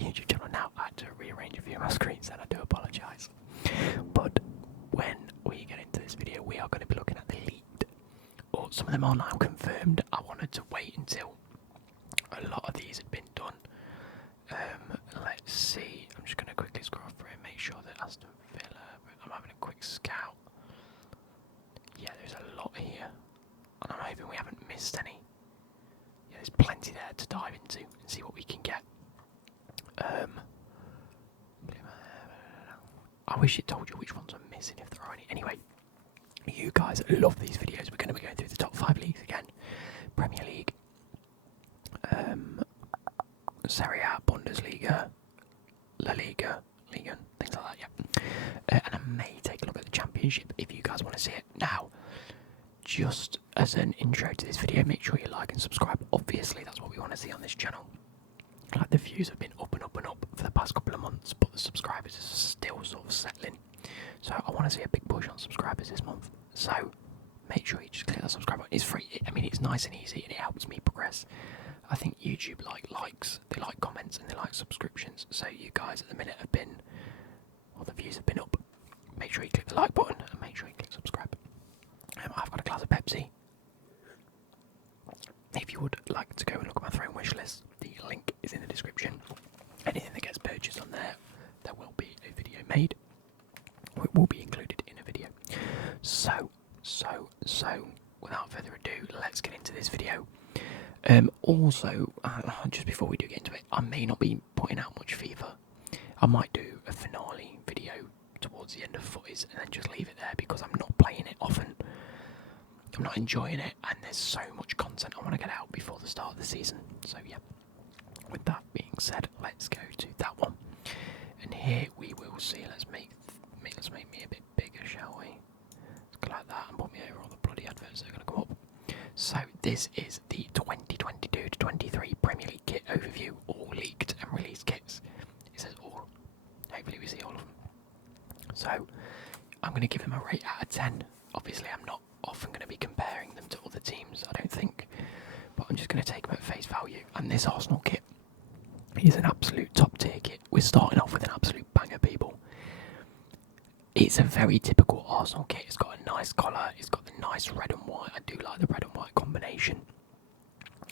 YouTube channel now. I had to rearrange a few of my screens and I do apologise. But when we get into this video, we are going to be looking at the leaked, or some of them are now confirmed. I wanted to wait until a lot of these had been done. Let's see, I'm just going to quickly scroll through and make sure that Aston Villa, I'm having a quick scout. Yeah, there's a lot here, and I'm hoping we haven't missed any. Yeah, there's plenty there to dive into and see what we can get. I wish it told you which ones are missing if there are any. Anyway, you guys love these videos. We're going to be going through the top 5 leagues again. Premier League, Serie A, Bundesliga, La Liga, Liga, things like that, yeah. And I may take a look at the Championship if you guys want to see it. Now, just as an intro to this video, make sure you like and subscribe. Obviously, that's what we want to see on this channel. Like, the views have been up and up and up for the past couple of months, but the subscribers are still sort of settling. So I want to see a big push on subscribers this month. So make sure you just click that subscribe button. It's free. I mean, it's nice and easy, and it helps me progress. I think YouTube likes, they like comments, and they like subscriptions. So you guys at the minute have been, well, the views have been up. Make sure you click the like button and make sure you click subscribe. I've got a glass of Pepsi. If you would like to go and look at my throwing wish list, the link is in the description. Anything that gets purchased on there, there will be a video made. Or it will be included in a video. So, without further ado, let's get into this video. Also, just before we do get into it, I may not be putting out much FIFA. I might do a finale video towards the end of footies and then just leave it there because I'm not playing it often. I'm not enjoying it, and there's so much content I want to get out before the start of the season. So yeah, with that being said, let's go to that one. And here we will see. Let's make me a bit bigger, shall we? Let's go like that and put me over all the bloody adverts that are going to come up. So this is the 2022-23 Premier League kit overview, all leaked and released kits. It says all. Hopefully we see all of them. So I'm going to give them a rate out of 10. Obviously I'm not often going to be comparing them to other teams, I don't think, but I'm just going to take them at face value. And this Arsenal kit is an absolute top tier kit. We're starting off with an absolute banger, people. It's a very typical Arsenal kit. It's got a nice collar, it's got the nice red and white. I do like the red and white combination.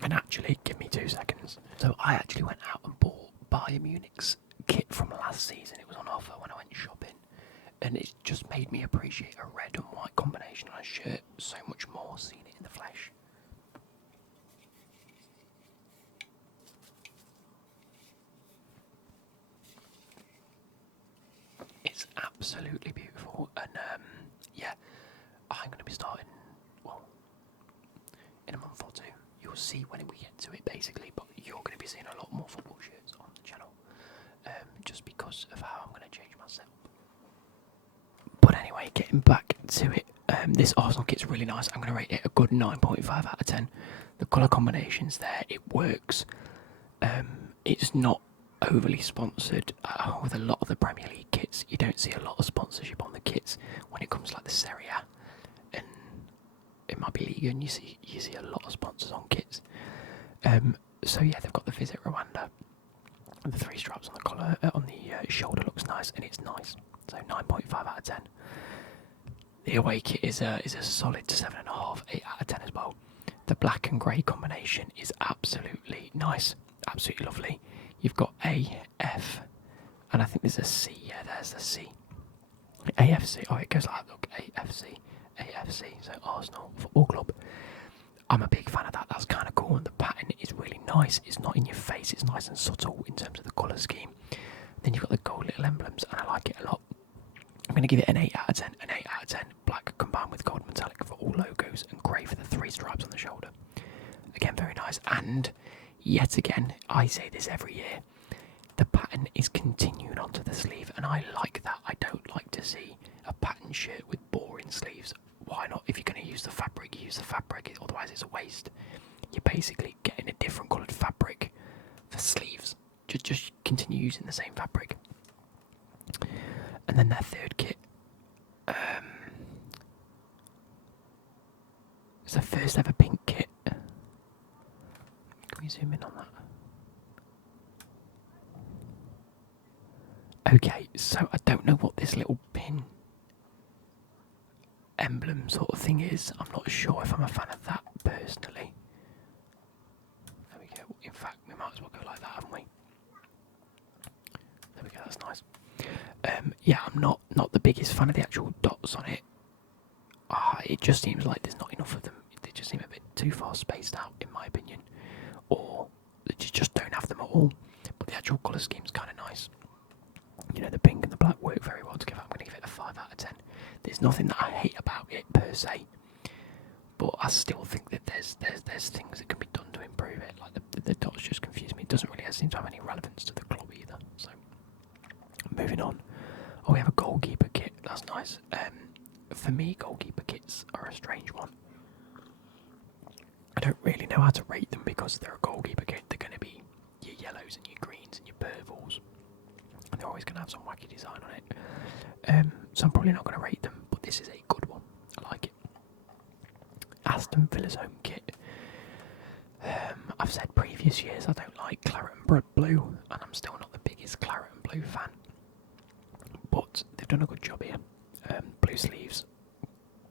And actually, give me 2 seconds. So I actually went out and bought Bayern Munich's kit from last season. It was on offer when I went shopping. And it just made me appreciate a red and white combination on a shirt so much more, seeing it in the flesh. It's absolutely beautiful, and yeah, I'm going to be starting, well, in a month or two. You'll see when we get to it, basically, but you're going to be seeing a lot more football shirts on the channel, just because of how I'm going to change myself. But anyway, getting back to it, this Arsenal kit's really nice. I'm going to rate it a good 9.5 out of 10. The colour combination's there, it works. It's not overly sponsored. With a lot of the Premier League kits, you don't see a lot of sponsorship on the kits. When it comes to like the Serie A, and it might be Liga, and you see a lot of sponsors on kits. So yeah, they've got the Visit Rwanda. The 3 stripes on the collar, on the shoulder looks nice, and it's nice. So 9.5 out of 10. The away kit is a solid 7.5, 8 out of 10 as well. The black and grey combination is absolutely nice, absolutely lovely. You've got A, F, and I think there's a C. Yeah, there's the C. AFC. Oh, it goes like that. Look, AFC. So Arsenal Football Club. I'm a big fan of that. That's kind of cool, and the pattern is really nice. It's not in your face. It's nice and subtle in terms of the colour scheme. Then you've got the gold little emblems, and I like it a lot. I'm going to give it an 8 out of 10. An 8 out of 10. Black combined with gold metallic for all logos, and grey for the 3 stripes on the shoulder. Again, very nice. And yet again, I say this every year, the pattern is continued onto the sleeve, and I like that. I don't like to see a pattern shirt with boring sleeves. Why not? If you're going to use the fabric, use the fabric, otherwise it's a waste. You're basically getting a different coloured fabric for sleeves. Just continue using the same fabric. And then their third kit, it's the first ever pink kit. Can we zoom in on that? Okay, so I don't know what this little pin emblem sort of thing is. I'm not sure if I'm a fan of that personally. There we go. In fact, we might as well go like that, haven't we? There we go, that's nice. Yeah, I'm not the biggest fan of the actual dots on it. It just seems like there's not enough of them. They just seem a bit too far spaced out, in my opinion. Or they just don't have them at all. But the actual colour scheme's kind of nice. You know, the pink and the black work very well together. I'm going to give it a 5 out of 10. There's nothing that I hate about it per se, but I still think that there's things that can be done to improve it. Like the dots just confuse me. It doesn't really seem to have any relevance to the club either. So, moving on. Oh, we have a goalkeeper kit. That's nice. For me, goalkeeper kits are a strange one. I don't really know how to rate them because they're a goalkeeper kit. They're going to be your yellows and your greens and your purples. And they're always going to have some wacky design on it. So I'm probably not going to rate them, but this is a good one. I like it. Aston Villa's home kit. I've said previous years I don't like claret and blood blue, and I'm still not the biggest claret and blue fan. But they've done a good job here. Blue sleeves,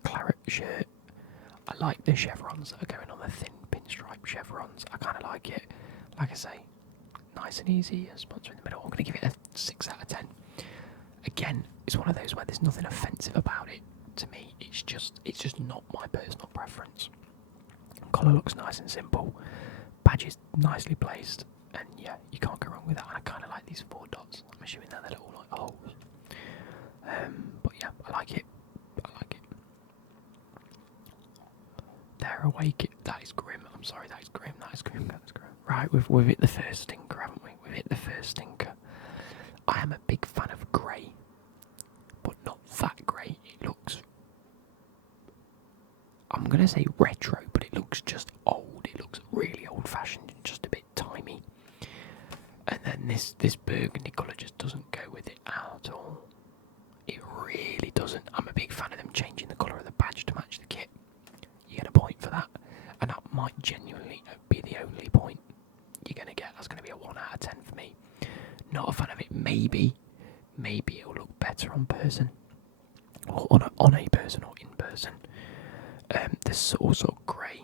claret shirt. I like the chevrons that are going on the thin pinstripe chevrons. I kind of like it. Like I say, nice and easy. Sponsor in the middle. I'm going to give it a 6 out of 10. Again, it's one of those where there's nothing offensive about it to me. It's just not my personal preference. Collar looks nice and simple. Badge is nicely placed, and yeah, you can't go wrong with that. And I kind of like these 4 dots. I'm assuming they're the little like holes. But yeah, I like it. I like it. Their away kit. That is grim. I'm sorry, that is grim. That is grim. That is grim. Right, we've hit the first stinker, haven't we? We've hit the first stinker. I am a big fan of grey, but not that grey. It looks, I'm going to say retro, but it looks just old. It looks really old-fashioned and just a bit timey. And then this burgundy colour just doesn't go with it at all. It really doesn't. I'm a big fan of them changing the colour of the badge to match the kit. You get a point for that. And that might genuinely be the only point you're going to get. That's going to be a 1 out of 10 for me. Not a fan of it. Maybe it'll look better on person. Or on a person or in person. There's also grey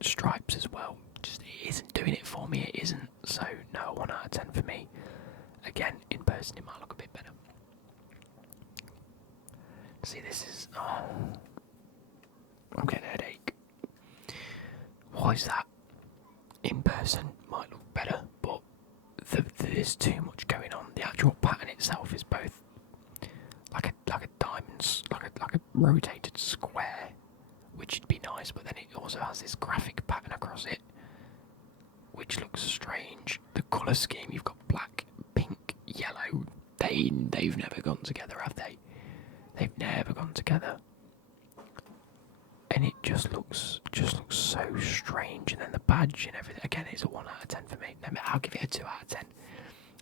stripes as well. Just it isn't doing it for me. It isn't. So no, 1 out of 10 for me. Again, in person it might look a bit better. See, this is. Oh, I'm getting a headache. Why is that? In person might look better, but there's too much going on. The actual pattern itself is both like a diamond, like a rotated square, which would be nice, but then it also has this graphic pattern across it, which looks strange. The colour scheme, you've got black, pink, yellow. They've never gone together, have they? They've never gone together. And it just looks so strange. And then the badge and everything. Again, it's a 1 out of 10 for me. I'll give it a 2 out of 10.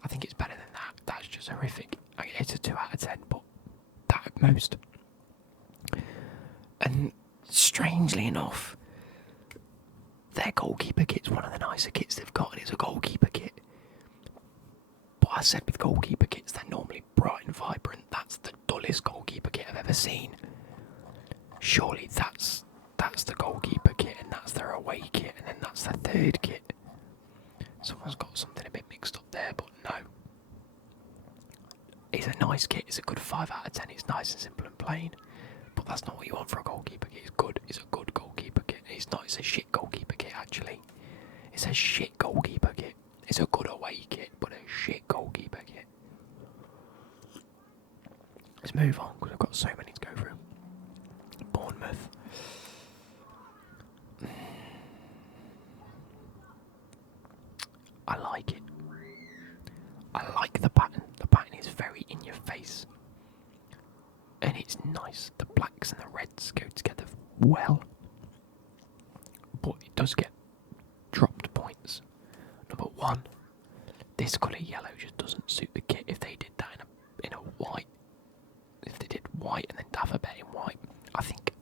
I think it's better than that. That's just horrific. It's a 2 out of 10, but that at most. And strangely enough, their goalkeeper kit's one of the nicer kits they've got, and it's a goalkeeper kit. But I said with goalkeeper kits, they're normally bright and vibrant. That's the dullest goalkeeper kit I've ever seen. Surely that's the goalkeeper kit, and that's their away kit, and then that's the third kit. Someone's got something a bit mixed up there, but no. It's a nice kit. It's a good 5 out of 10. It's nice and simple and plain. But that's not what you want for a goalkeeper kit. It's good. It's a good goalkeeper kit. It's not. It's a shit goalkeeper kit, actually. It's a shit goalkeeper kit. It's a good away kit, but a shit goalkeeper kit. Let's move on, because I've got so many to go through. Bournemouth. I like it. I like the pattern. The pattern is very in your face. And it's nice. The blacks and the reds go together well. But it does get dropped points. Number 1, this colour yellow just doesn't suit the kit. If they did that in a white, if they did white and then alphabet in white, I think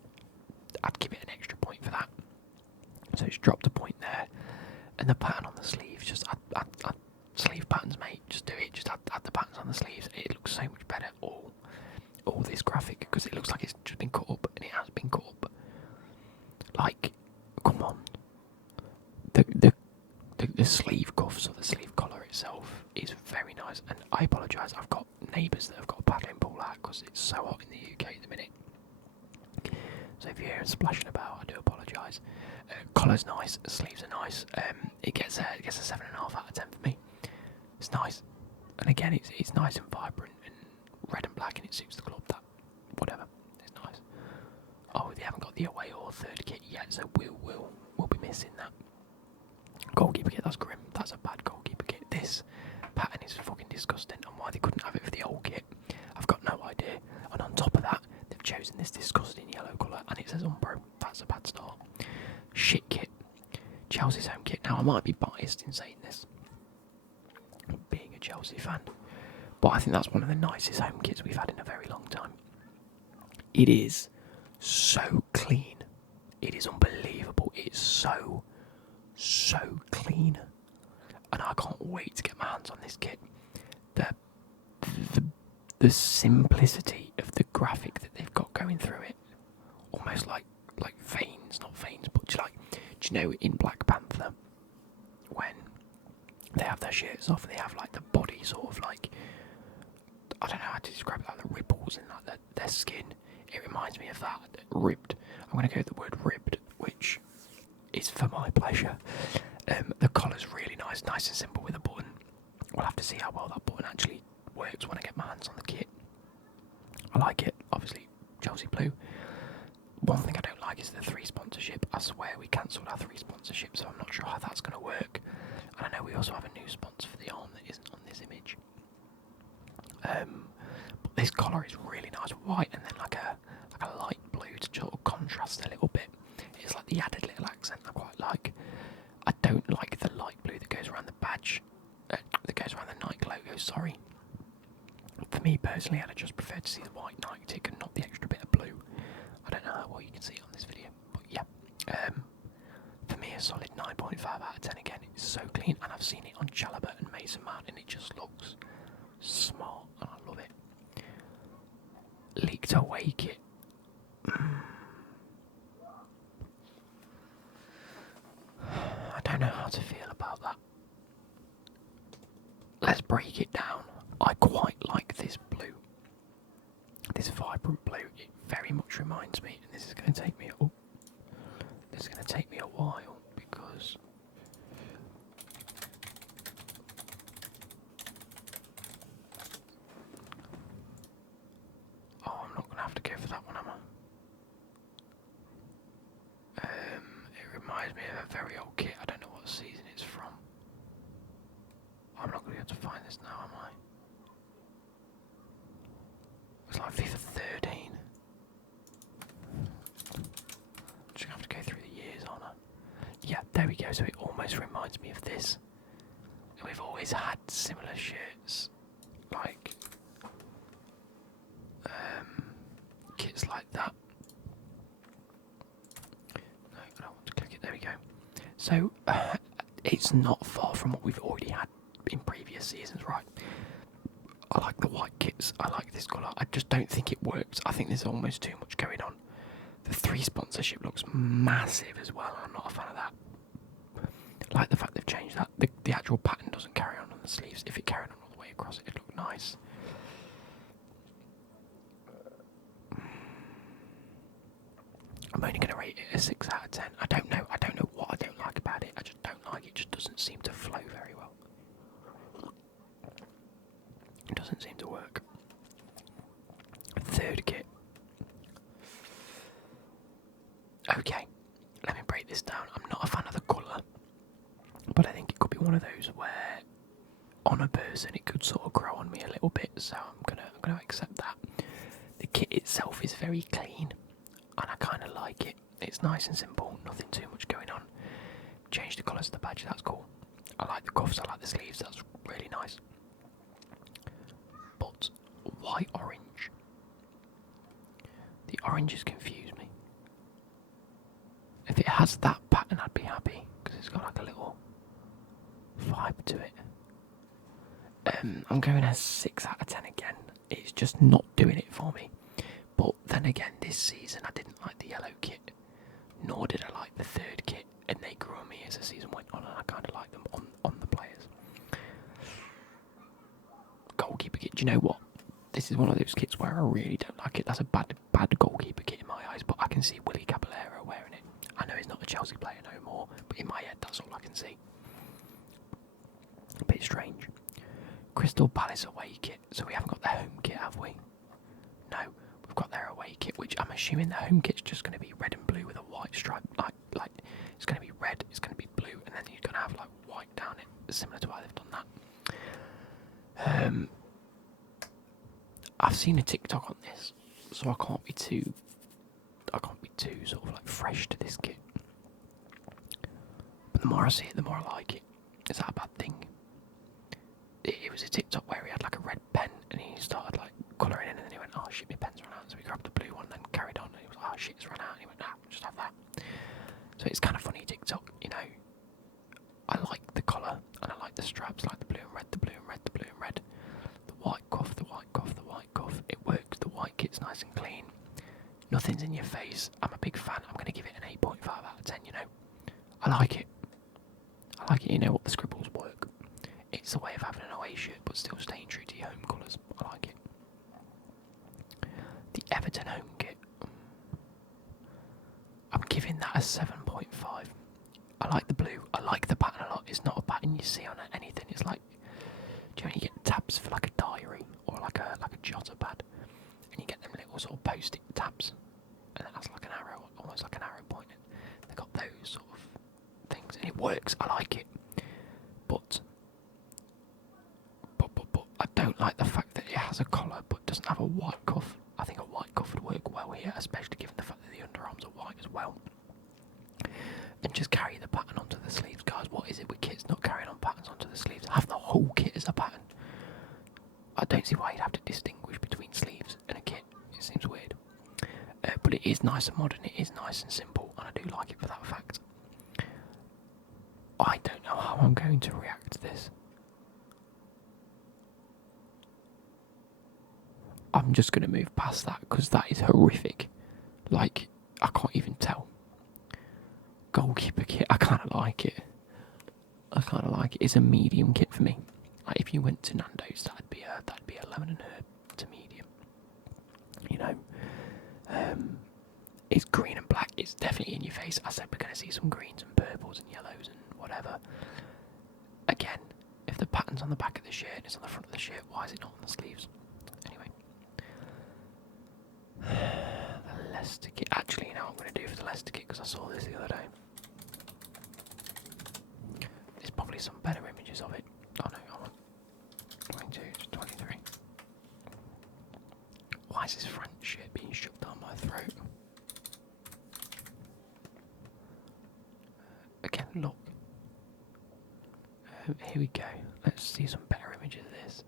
I'd give it an extra point for that. So it's dropped a point there. And the pattern on the sleeves, just add sleeve patterns, mate. Just do it. Just add the patterns on on the sleeves, it looks so much better. All this graphic, because it looks like it's just been cut up, and it has been cut up. Like, come on. The sleeve cuffs or the sleeve collar itself is very nice, and I apologise, I've got neighbours that have got a paddling pool out because it's so hot in the UK at the minute. So if you hear it splashing about, I do apologise. Collar's nice, sleeves are nice. It gets a 7.5 out of 10 for me. It's nice, and again, it's nice and vibrant and red and black, and it suits the club. That whatever, it's nice. Oh, they haven't got the away or third kit yet, so we'll be missing that. Goalkeeper kit, that's grim. That's a bad goalkeeper kit. This pattern is fucking disgusting, and why they couldn't have it for the old kit, I've got no idea. And on top of that, they've chosen this disgusting yellow colour, and it says Umbro. That's a bad start. Shit kit. Chelsea's home kit. Now, I might be biased in saying this, being a Chelsea fan, but I think that's one of the nicest home kits we've had in a very long time. It is so clean. It is unbelievable. It's so clean, and I can't wait to get my hands on this kit. The simplicity of the graphic that they've got going through it, almost like veins, not veins, but do you know in Black Panther when they have their shirts off and they have like the body sort of like, I don't know how to describe it, like the ripples in like their skin. It reminds me of that, ribbed. I'm going to go with the word ribbed, which is for my pleasure. The collar's really nice and simple with a button. We'll have to see how well that button actually works when I get my hands on the kit. I like it, obviously, Chelsea blue. One thing I don't like is the 3 sponsorship. I swear we cancelled our 3 sponsorship, so I'm not sure how that's going to work. And I know we also have a new sponsor for the arm that isn't on this image. But this collar is really nice, white and then like a light blue to sort of contrast a little bit. It's like the added little accent I quite like. I don't like the light blue that goes around the badge, that goes around the Nike logo, sorry. For me personally, I'd just prefer to see the white Nike tick and not the extra bit of blue. I don't know how well you can see it on this video, but yeah. For me, a solid 9.5 out of 10 again. It's so clean, and I've seen it on Chalobah and Mason Mount, and it just looks smart, and I love it. Leaked away kit. I don't know how to feel about that. Let's break it down. I quite like this blue. This vibrant blue. It very much reminds me, and this is going to take me a while because I'm not going to have to go for that one, am I? It reminds me of a very old kit. I don't know what season it's from. I'm not going to be able to find this now, am I? It's like FIFA 13. Just have to go through the years, aren't I? Yeah, there we go. So it almost reminds me of this. We've always had similar shirts, like kits like that. No, I don't want to click it. There we go. So it's not far from what we've already had in previous seasons, right? I like the white kits. I like this colour. I just don't think it works. I think there's almost too much going on. The 3 sponsorship looks massive as well. I'm not a fan of that. I like the fact they've changed that. The actual pattern doesn't carry on the sleeves. If it carried on all the way across, it'd look nice. I'm only going to rate it a 6 out of 10. I don't know what I don't like about it. I just don't like it. It just doesn't seem to flow very well. It doesn't seem to work. 3rd kit. Okay, let me break this down. I'm not a fan of the colour, but I think it could be one of those where on a person it could sort of grow on me a little bit, so I'm gonna accept that. The kit itself is very clean, and I kind of like it. It's nice and simple, nothing too much going on. Change the colours of the badge, that's cool. I like the cuffs, I like the sleeves, that's really nice. But why orange? The oranges confuse me. If it has that pattern, I'd be happy, because it's got like a little vibe to it. I'm going a 6 out of 10 again. It's just not doing it for me. But then again, this season I didn't like the yellow kit, nor did I like the third kit, and they grew on me as the season went on, and I kind of like them on the players. Goalkeeper kit. Do you know what? This is one of those kits where I really don't like it. That's a bad goalkeeper kit in my eyes, but I can see Willy Caballero wearing it. I know he's not a Chelsea player no more, but in my head that's all I can see. A bit strange. Crystal Palace away kit. So we haven't got their home kit, have we? No, we've got their away kit, which I'm assuming their home kit's just going to be red and blue with a white stripe. Like it's going to be red, it's going to be blue, and then you're going to have like white down it, similar to how they've done that. I've seen a TikTok on this, so I can't be too sort of like fresh to this kit. But the more I see it, the more I like it. Is that a bad thing? It was a TikTok where he had like a red pen and he started like colouring in, and then he went, "Oh shit, my pen's run out." So he grabbed the blue one and then carried on, and he was like, "Oh shit, it's run out." And he went, "Nah, just have that." So it's kind of funny TikTok, you know. I like the collar and I like the straps, like the blue and red, the blue and red, the blue and red. The white cuff, the white cuff, the white cuff. It works. The white kit's nice and clean. Nothing's in your face. I'm a big fan. I'm going to give it an 8.5 out of 10, you know. I like it. I like it, you know what, the scribbles work. It's a way of having an away shirt but still staying true to your home colours. I like it. The Everton Home Kit. I'm giving that a 7.5. I like the blue. I like the pattern a lot. It's not a pattern you see on anything. It's like, do you know when you get tabs for like a diary or like a jotter pad, and you get them little sort of post-it tabs, and it has like an arrow, almost like an arrow pointing. They've got those sort of things, and it works. I like it, but I don't like the fact that it has a collar but doesn't have a white cuff. I think a white cuff would work well here, especially given the fact that the underarms are white as well. And just carry the pattern onto the sleeves, guys. What is it with kits not carrying on patterns onto the sleeves? Have the whole kit as a pattern. I don't see why you'd have to distinguish between sleeves and a kit. It seems weird. But it is nice and modern. It is nice and simple, and I do like it for that fact. I don't know how I'm going to react to this. I'm just going to move past that because that is horrific. Like, I can't even tell. Goalkeeper kit, I kind of like it. It's a medium kit for me. Like if you went to Nando's, that'd be a lemon and herb to medium. You know, it's green and black. It's definitely in your face. I said we're going to see some greens and purples and yellows and whatever. Again, if the pattern's on the back of the shirt and it's on the front of the shirt, why is it not on the sleeves? Anyway, the Leicester kit. Actually, you know what I'm going to do for the Leicester kit because I saw this the other day. There's probably some better images of it. Oh no, I want 22 to 23. Why is this French shit being shoved down my throat? Again, look. Here we go. Let's see some better images of this.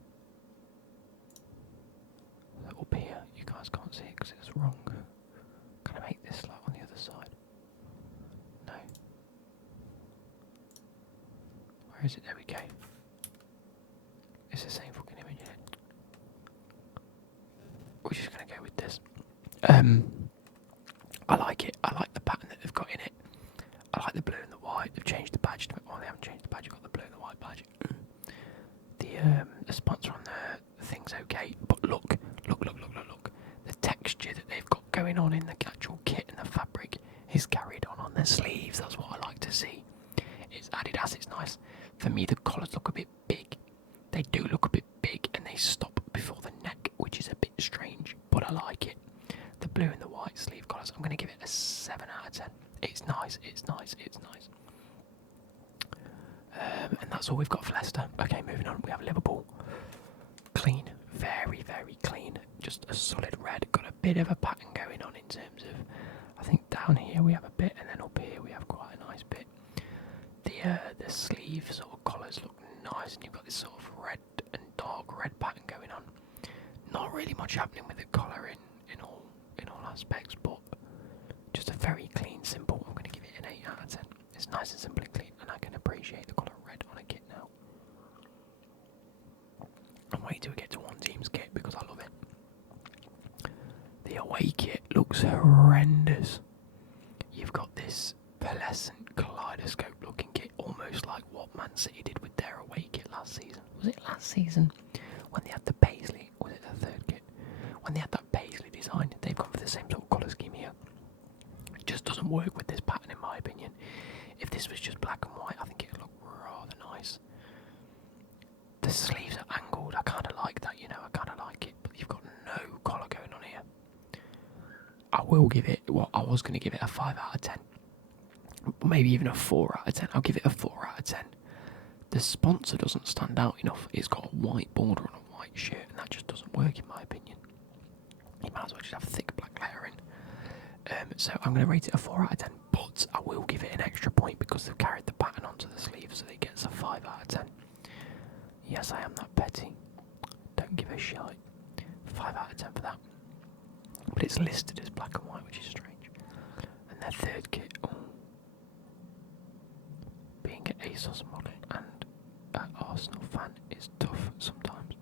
Up here, you guys can't see it because it's wrong. Can I make this like on the other side? No. Where is it? There we go. It's the same fucking image, isn't it? We're just going to go with this. I like it. I like the pattern that they've got in it. I like the blue and the white. They've changed the badge. Well, they haven't changed the badge. You've got the blue and the white badge. The sponsor on the thing's okay, but look. The texture that they've got going on in the actual kit and the fabric is carried on the sleeves. That's what I like to see. It's Adidas. It's nice. For me, the collars look a bit big. They do look a bit big, and they stop before the neck, which is a bit strange, but I like it. The blue and the white sleeve collars, I'm going to give it a 7 out of 10. It's nice. And that's all we've got for Leicester. Okay, moving on. We have Liverpool. Clean. Very, very clean. Just a solid red. Got a bit of a pattern going on in terms of, I think down here we have a bit, and then up here we have quite a nice bit. The sleeve sort of collars look nice, and you've got this sort of red and dark red pattern going on. Not really much happening with the collar in all aspects, but just a very clean, simple. I'm going to give it an 8 out of 10. It's nice and simple and clean, and I can appreciate the colour red on a kit now. wait till we get to one team's kit because I love it. The away kit looks horrendous. You've got this pearlescent kaleidoscope looking kit, almost like what Man City did with their away kit last season. Was it last season when they had the paisley? Or was it the third kit? When they had that paisley design, they've gone for the same sort of colour scheme here. It just doesn't work with this pattern in my opinion. If this was just black and white, I think it would look rather nice. The sleeves are angled, I kind of like that, I kind of like it, but you've got no collar going on here. I will give it, I was going to give it a 5 out of 10, maybe even a 4 out of 10, I'll give it a 4 out of 10. The sponsor doesn't stand out enough, it's got a white border on a white shirt, and that just doesn't work in my opinion. You might as well just have thick black lettering. So I'm going to rate it a 4 out of 10, but I will give it an extra point because they've carried the pattern onto the sleeve, so it gets a 5 out of 10. Yes, I am that petty. Don't give a shit. 5 out of 10 for that. But it's listed as black and white, which is strange. And their third kit, being an ASOS model and an Arsenal fan is tough sometimes.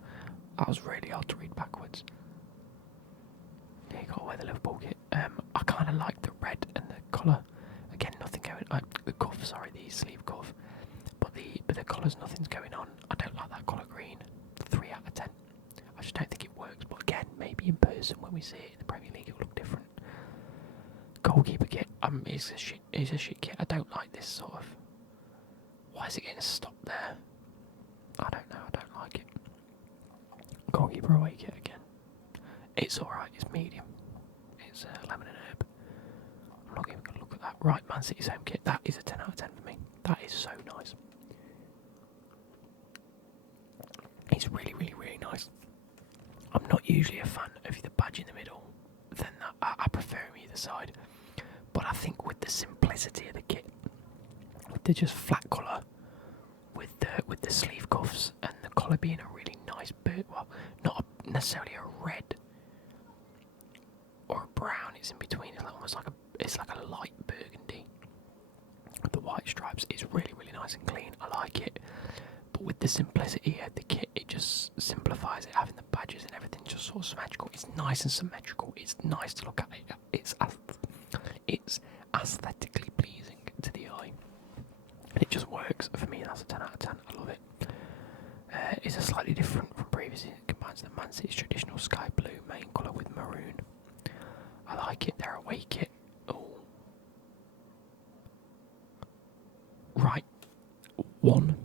That was really hard to read backwards. Yeah, you got to wear the Liverpool kit. I kind of like the red and the collar. Again, nothing going on. The cuff, sorry, the sleeve cuff. But the collar's nothing's going on. I don't like that collar green. 3 out of 10. I just don't think it works. But again, maybe in person when we see it in the Premier League, it will look different. Goalkeeper kit. It's a shit kit. I don't like this sort of. Why is it getting stopped there? I don't know. I don't like it. Goalkeeper away kit again. It's alright. It's medium. It's lemon and herb. I'm not even going to look at that. Right, Man City's home kit. That is a 10 out of 10 for me. That is so nice. It's really, really, really nice. I'm not usually a fan of the badge in the middle. Then I prefer them either side. But I think with the simplicity of the kit, with the just flat colour, with the sleeve cuffs and the collar being a really nice bit, well, not necessarily a red or a brown. It's in between. It's almost like a light burgundy. With the white stripes, it's really, really nice and clean. I like it. But with the simplicity of the kit, it just simplifies it. Having the badges and everything just sort of symmetrical. It's nice and symmetrical. It's nice to look at it. It's aesthetically pleasing to the eye. And it just works. For me, that's a 10 out of 10. I love it. It's a slightly different from previously. It combines the Man City's traditional sky blue main colour with maroon. I like it. Their away kit. Oh. Right. 1.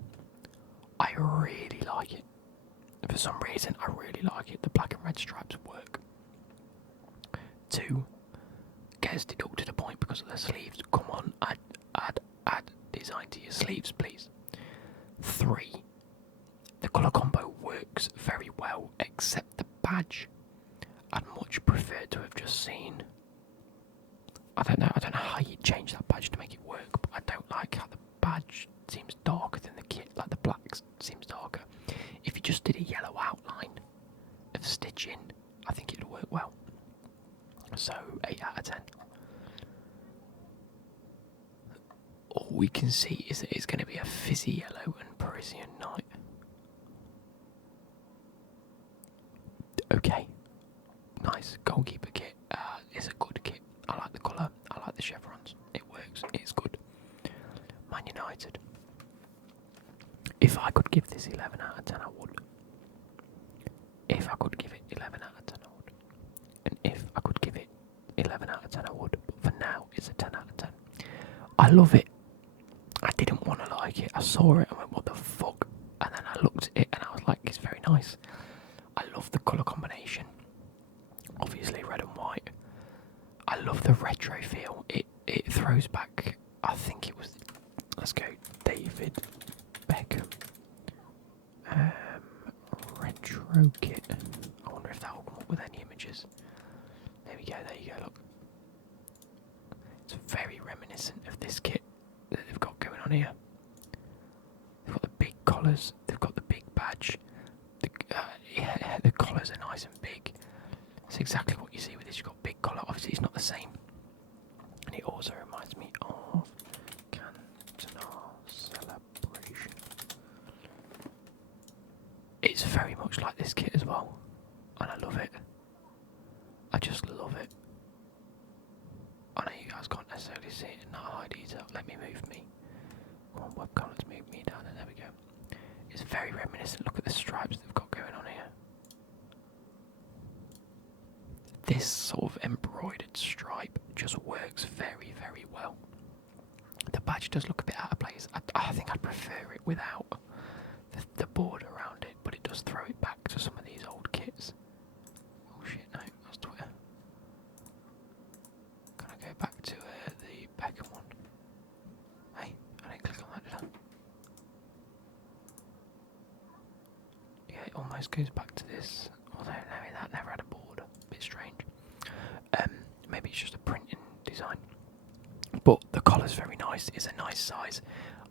I really like it. For some reason, I really like it. The black and red stripes work. 2. Gets deducted a point because of the sleeves. Come on, add design to your sleeves, please. 3. The colour combo works very well, except the badge. I'd much prefer to have just seen. I don't know how you change that badge to make it work, but I don't like how the badge seems darker than the kit, like the black seems darker. If you just did a yellow outline of stitching, I think it would work well. So 8 out of 10. All we can see is that it's going to be a fizzy yellow and Parisian night. Okay, nice. Goalkeeper kit is a good kit. I like the colour, I like the chevrons. It works, it's good. Man United. If I could give this 11 out of 10, I would. If I could give it 11 out of 10, I would. And if I could give it 11 out of 10, I would. But for now, it's a 10 out of 10. I love it. I didn't want to like it. I saw it and went, what the fuck? And then I looked at it and I was like, it's very nice. I love the colour combination. Obviously red and white. I love the retro feel. It throws back, I think it was, let's go, David Beckham. Retro kit. I wonder if that will come up with any images. There we go, there you go, look. It's very reminiscent of this kit that they've got going on here. They've got the big collars, they've got the big badge. The collars are nice and big. It's exactly what you see with this. You've got big collar. Obviously, it's not the same. And it also reminds me of Cantonal Celebration. It's very much like this kit as well, and I love it. I just love it. I know you guys can't necessarily see it in that high detail. Let me move me. Come on, webcam, let's move me down, and there we go. It's very reminiscent. Look at the stripes they've got going on here. This sort of embroidered stripe just works very, very well. The badge does look a bit out of place. I think I'd prefer it without the border around it, but it does throw it back to some of these old kits. Oh shit, no, that's Twitter. Can I go back to the Becky one? Hey, I didn't click on that, did I? Yeah, it almost goes back to this, although no, that never had a border. Bit strange. Maybe it's just a printing design. But the collar's very nice, it's a nice size.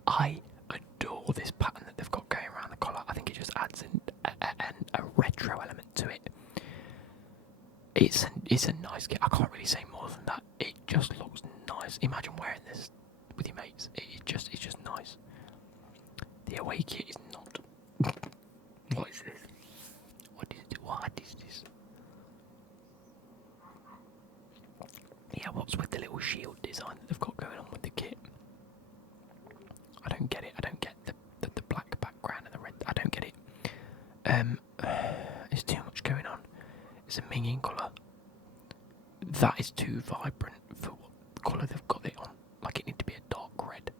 I adore this pattern that they've got going around the collar. I think it just adds a retro element to it. It's a nice kit. I can't really say more than that. It just looks nice. Imagine wearing this with your mates. It's just nice. The away kit is not. What is this? What is this? Yeah, what's with the little shield design that they've got going on with the kit? I don't get it. I don't get the black background and the red. I don't get it. There's too much going on. It's a minging colour. That is too vibrant for what colour they've got it on. Like, it needs to be a dark red.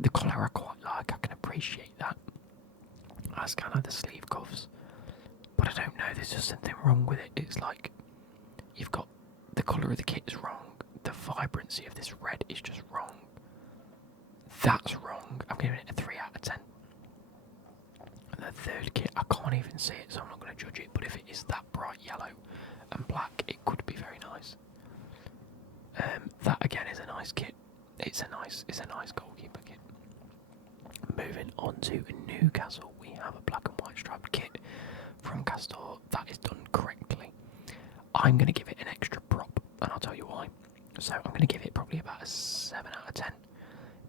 The colour I quite like. I can appreciate that. That's kind of the sleeve cuffs. But I don't know. There's just something wrong with it. It's like you've got the colour of the kit is wrong. The vibrancy of this red is just wrong. That's wrong. I'm giving it a 3 out of 10. And the third kit, I can't even see it, so I'm not going to judge it. But if it is that bright yellow and black, it could be very nice. That again is a nice kit. It's a nice goalkeeper kit. Moving on to Newcastle, we have a black and white striped kit from Castor that is done correctly. I'm going to give it an extra prop, and I'll tell you why. So I'm going to give it probably about a 7 out of 10.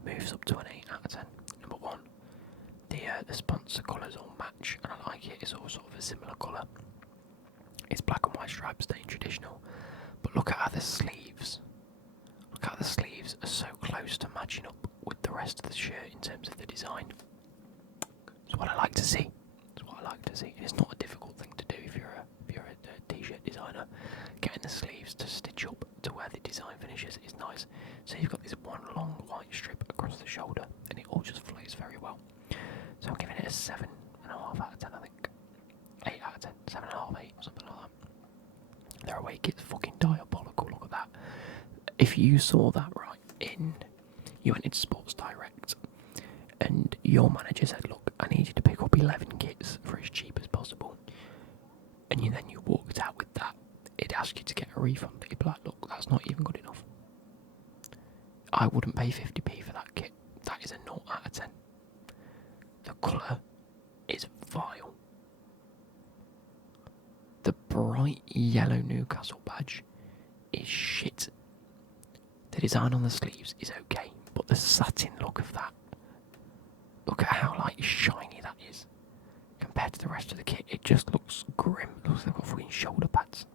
Moves up to an 8 out of 10. Number one, the sponsor colours all match, and I like it. It's all sort of a similar colour. It's black and white stripes, staying traditional. But look at how the sleeves. Look how the sleeves are so close to matching up with the rest of the shirt in terms of the design. It's what I like to see. It's what I like to see. And it's not a difficult thing to do if you're a t-shirt designer. Getting the sleeves to stitch up to where the design finishes is nice. So you've got this one long white strip across the shoulder, and it all just flows very well. So I'm giving it a 7.5 out of 10, I think. 8 out of 10, 7.5, 8, or something like that. Their away kit's fucking diabolical. Look at that. If you saw that you went into Sports Direct, and your manager said, "Look, I need you to pick up 11 kits for as cheap as possible," and then you walked out with that, it'd ask you to get a refund. It'd be like, "Look, that's not even good enough. I wouldn't pay 50p for that kit. That is a 0 out of 10. The colour is vile. The bright yellow Newcastle badge is shit. The design on the sleeves is okay, but the satin look of that, look at how like shiny that is compared to the rest of the kit. It just looks grim. It looks like they've got fucking shoulder pads.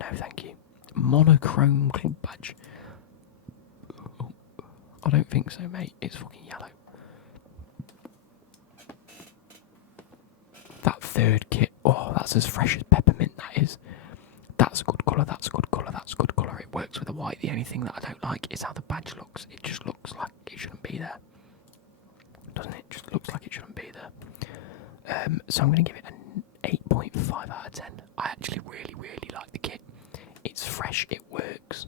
No, thank you. Monochrome club badge. Oh, I don't think so, mate. It's fucking yellow. That third kit, oh, that's as fresh as peppermint, that is. That's a good colour, that's a good colour, that's a good colour. It works with the white. The only thing that I don't like is how the badge looks. It just looks like it shouldn't be there. Doesn't it? Just looks like it shouldn't be there. So I'm going to give it an 8.5 out of 10. I actually really, really like the kit. It's fresh, it works.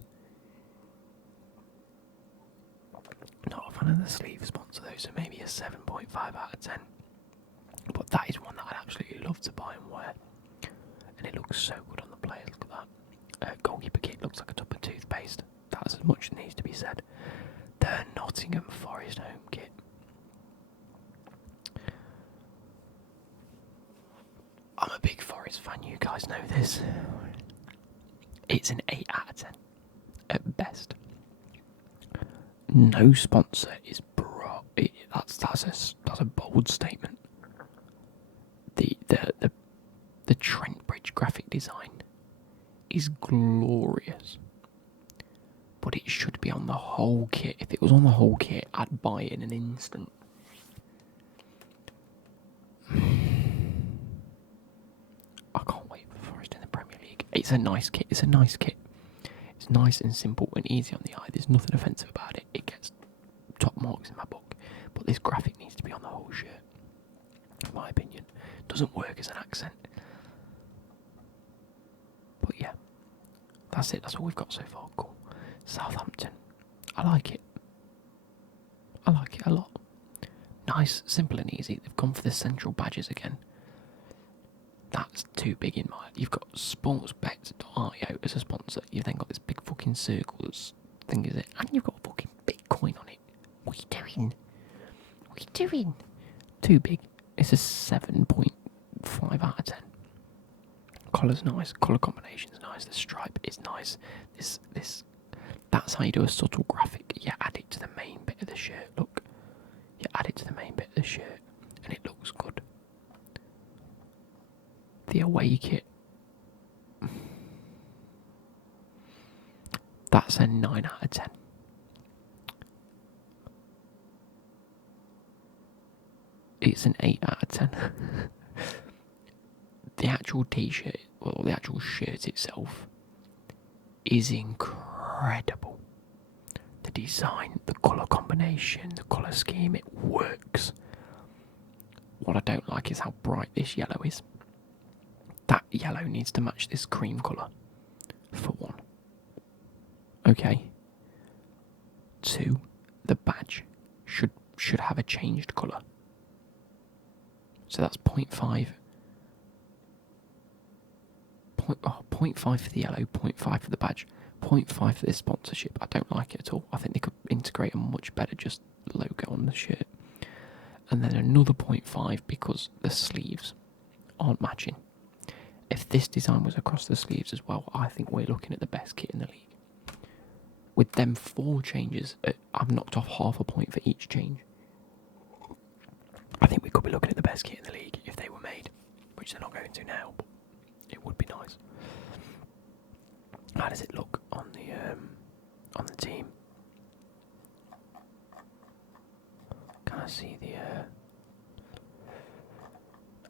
Not a fan of the sleeve sponsor though, so maybe a 7.5 out of 10. But that is one that I'd absolutely love to buy and wear. And it looks so good on the players, look at that. Goalkeeper kit looks like a tub of toothpaste. That's as much as needs to be said. The Nottingham Forest home kit. I'm a big Forest fan, you guys know this. It's an 8 out of 10 at best. No sponsor is that's a bold statement. The graphic design is glorious. But it should be on the whole kit. If it was on the whole kit, I'd buy it in an instant. I can't wait for Forest in the Premier League. It's a nice kit. It's nice and simple and easy on the eye. There's nothing offensive about it. It gets top marks in my book. But this graphic needs to be on the whole shirt, in my opinion. Doesn't work as an accent. But yeah, that's it. That's all we've got so far. Cool. Southampton. I like it. I like it a lot. Nice, simple and easy. They've gone for the central badges again. That's too big in my... You've got sportsbet.io as a sponsor. You've then got this big fucking circles thing, is it? And you've got fucking Bitcoin on it. What are you doing? What are you doing? Too big. It's a 7.5 out of 10. Colour's nice. Colour combination's nice. The stripe is nice. This. That's how you do a subtle graphic. You add it to the main bit of the shirt. Look. You add it to the main bit of the shirt. And it looks good. The away kit. That's a 9 out of 10. It's an 8 out of 10. The actual t-shirt, or the actual shirt itself, is incredible. The design, the colour combination, the colour scheme, it works. What I don't like is how bright this yellow is. That yellow needs to match this cream colour, for one. Okay. 2, the badge should have a changed colour. So that's 0.5. 0.5 for the yellow, 0.5 for the badge, 0.5 for this sponsorship. I don't like it at all. I think they could integrate a much better just logo on the shirt. And then another 0.5 because the sleeves aren't matching. If this design was across the sleeves as well, I think we're looking at the best kit in the league. With them 4 changes, I've knocked off half a point for each change. I think we could be looking at the best kit in the league if they were made, which they're not going to now, but it would be nice. How does it look on the team? Can I see the...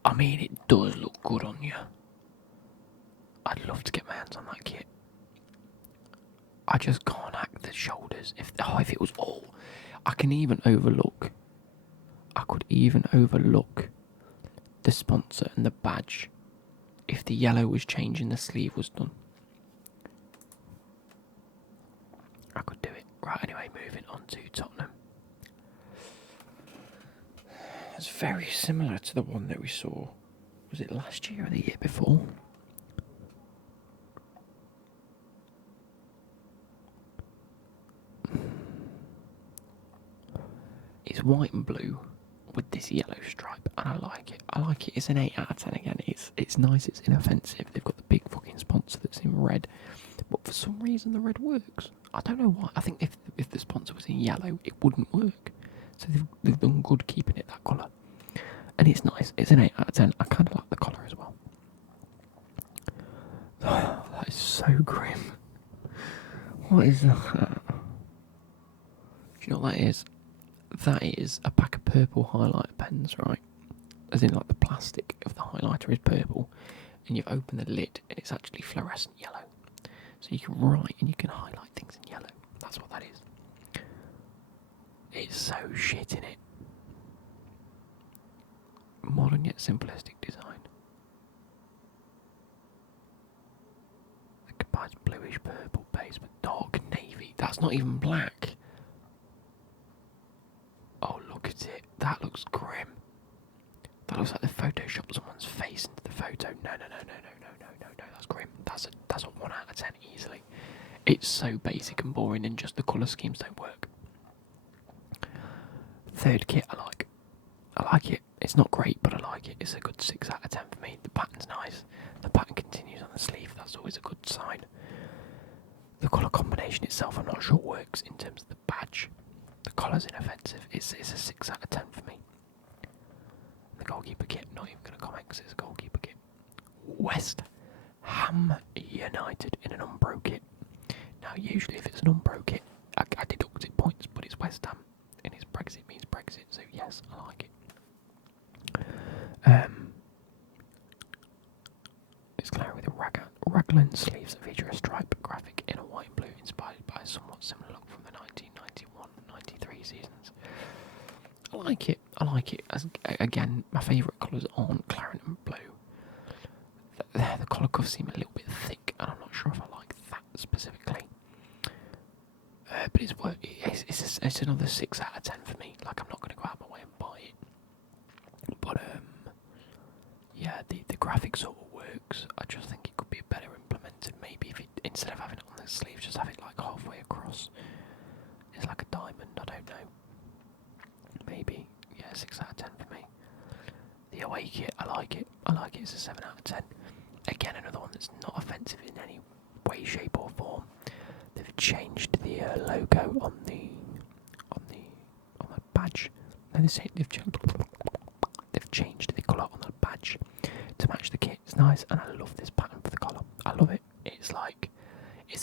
I mean, it does look good on you. I'd love to get my hands on that kit. I just can't hack the shoulders. If it was all... I could even overlook the sponsor and the badge if the yellow was changing, the sleeve was done. I could do it. Right, anyway, moving on to Tottenham. It's very similar to the one that we saw. Was it last year or the year before? It's white and blue with this yellow stripe, and I like it. I like it. It's an 8 out of 10 again. It's nice, it's inoffensive. They've got the big fucking sponsor that's in red, but for some reason the red works. I don't know why. I think if the sponsor was in yellow, it wouldn't work. So they've done good keeping it that colour. And it's nice. It's an 8 out of 10. I kind of like the collar as well. Oh, that is so grim. What is that? Do you know what that is? That is a pack of purple highlighter pens, right? As in, like, the plastic of the highlighter is purple, and you've opened the lid, and it's actually fluorescent yellow. So you can write and you can highlight things in yellow. That's what that is. It's so shit in it. Modern yet simplistic design. It combines bluish purple base with dark navy. That's not even black. Oh, look at it. That looks grim. That looks like they photoshopped someone's face into the photo. No. That's grim. That's a 1 out of 10 easily. It's so basic and boring, and just the colour schemes don't work. Third kit I like it. It's not great, but I like it. It's a good 6 out of 10 for me. The pattern's nice. The pattern continues on the sleeve. That's always a good sign. The colour combination itself, I'm not sure works in terms of the badge. The collar's inoffensive. It's a 6 out of 10 for me. The goalkeeper kit, not even going to comment because it's a goalkeeper kit. West Ham United in an Umbro kit. Now, usually if it's an Umbro kit, I deduct it points, but it's West Ham, and it's Brexit means Brexit, so yes, I like it. It's clear with a raglan sleeves that feature a stripe graphic in a white and blue, inspired by a somewhat similar look from the 1991-93 seasons. I like it. Again, my favourite colours aren't claret and blue. The collar cuffs seem a little bit thick, and I'm not sure if I like that specifically. But it's another 6 out of 10 for me. Like, I'm not going to go out of my way and buy it. But yeah, the graphic sort of works. I just think it could be better implemented. Maybe if it, instead of having it on the sleeve, just have it like halfway across. It's like a diamond. I don't know. Maybe, yeah, 6 out of 10 for me. The away kit, I like it. It's a 7 out of 10. Again, another one that's not offensive in any way, shape, or form. They've changed the logo on the badge. No, they've changed the colour on the badge to match the kit. It's nice, and I love this pattern for the collar. I love it. It's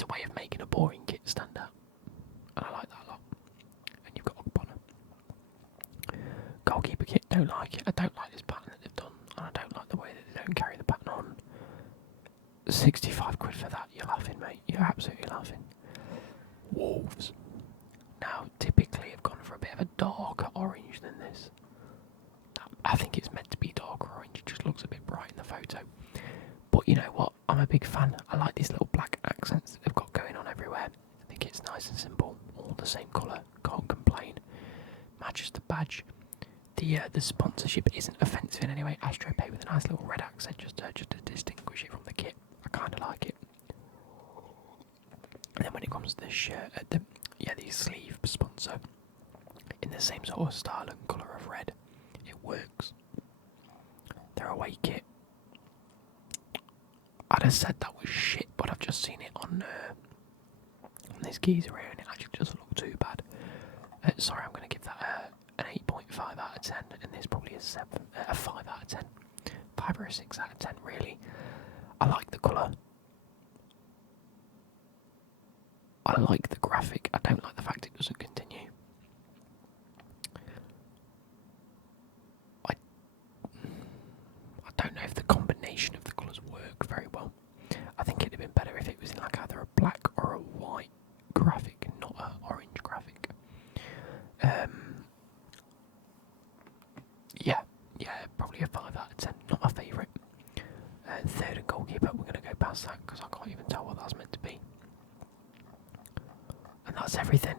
a way of making a boring kit stand out, and I like that a lot. And you've got Ogbonna. Goalkeeper kit, don't like it. I don't like this pattern that they've done, and I don't like the way that they don't carry the pattern on. 65 quid for that, you're laughing, mate. You're absolutely laughing. Wolves. Now, typically I've gone for a bit of a darker orange than this. I think it's meant to be darker orange, it just looks a bit bright in the photo. But you know what, I'm a big fan. I like these little black accents that they've got going on everywhere. I think it's nice and simple, all the same colour, can't complain. Matches the badge. The sponsorship isn't offensive in any way. Astro Pay with a nice little red accent just to distinguish it from the kit. I kind of like it. And then when it comes to the shirt, the sleeve sponsor, in the same sort of style and colour of red, it works. Their away kit, I'd have said that was shit, but I've just seen it on this geezer here, and it actually doesn't look too bad. Sorry, I'm going to give that an 8.5 out of 10, and this probably is a 5 out of 10. 5 or a 6 out of 10, really. I like the colour. I like the graphic. I don't like the fact it doesn't continue. I don't know if the combination of the colours work very well. I think it'd have been better if it was in like either a black or a white graphic, not an orange graphic. Yeah, probably a 5 out of 10. Not my favourite. Third and goalkeeper, we're going to go past that because I can't even tell what that's meant to be. And that's everything.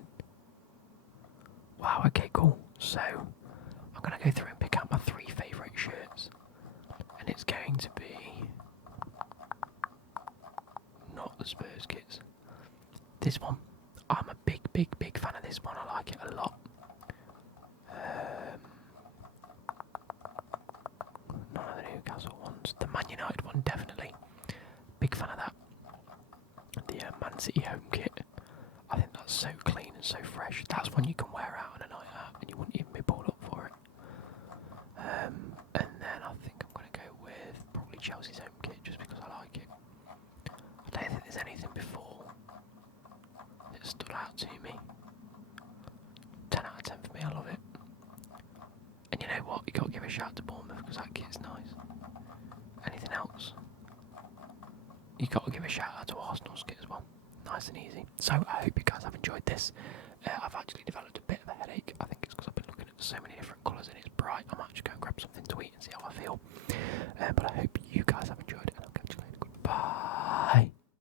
Wow, okay, cool. So, I'm going to go through and pick out my 3 favourite shirts. And it's going to be not the Spurs kits. This one. I'm a big fan of this one. I like it a lot. None of the Newcastle ones. The Man United one, definitely. Big fan of that. The Man City home kit. I think that's so clean and so fresh. That's one you can wear out on a night out and you wouldn't even be pulled up for it. And then I think I'm going to go with probably Chelsea's home kit just because I like it. I don't think there's anything before that stood out to me. 10 out of 10 for me, I love it. And you know what, you got to give a shout to Bournemouth because that kit's nice. Anything else? You got to give a shout out to Arsenal's kit as well. Nice and easy. So I hope you guys have enjoyed this. I've actually developed a bit of a headache. I think it's because I've been looking at so many different colours and it's bright. I might just go and grab something to eat and see how I feel. But I hope you guys have enjoyed it and I'll catch you later. Goodbye.